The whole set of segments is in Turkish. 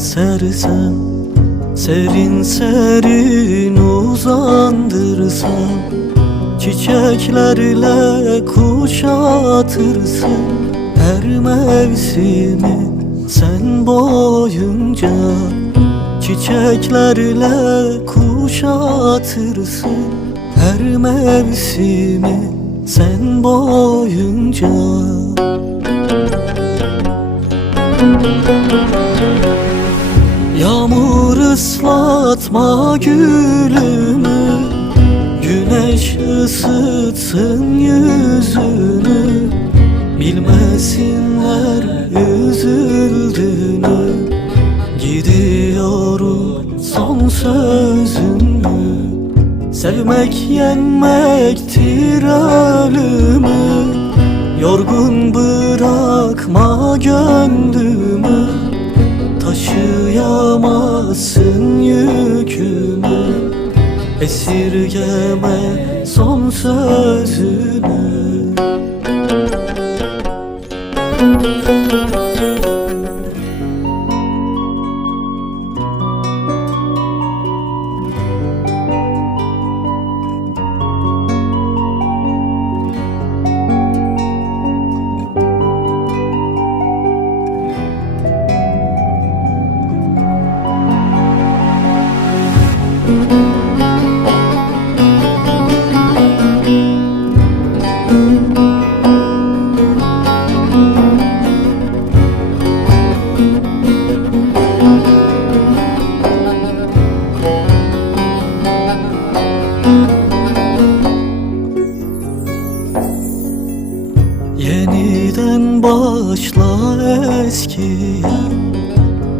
sersem Serin serin uzandırsam Çiçeklerle kuşatırsın. Her mevsimi sen boyunca Çiçeklerle kuşatırsın. Her mevsimi sen boyunca. Yağmur ıslatma gülümü Güneş ısıtsın yüzünü. Bilmesinler üzüldüğünü Gidiyorum son sözümü. Sevmek yenmektir ölümü Yorgun bırakma gönlümü. Taşıyamazsın Esirgeme son sözünü. Yeniden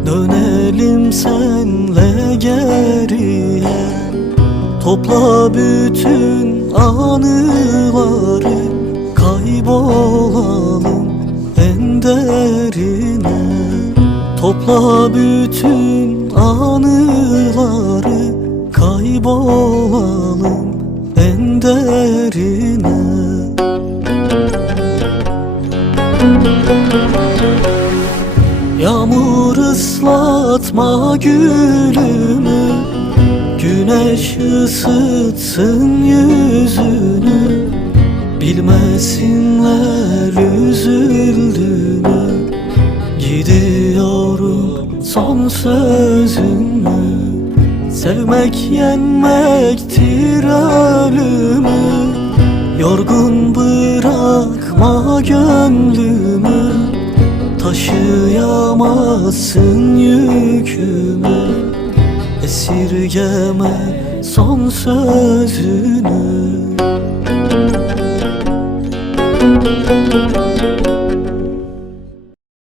Dönelim senle geriye. Topla bütün anıları Kaybolalım en derine. Topla bütün anıları Kaybolalım en derine Yağmur ıslatma gülümü Güneş ısıtsın yüzünü. Bilmesinler üzüldüğümü Gidiyorum son sözümü. Sevmek yenmektir ölümü Yorgun Taşıyamazsın yükümü Esirgeme son sözünü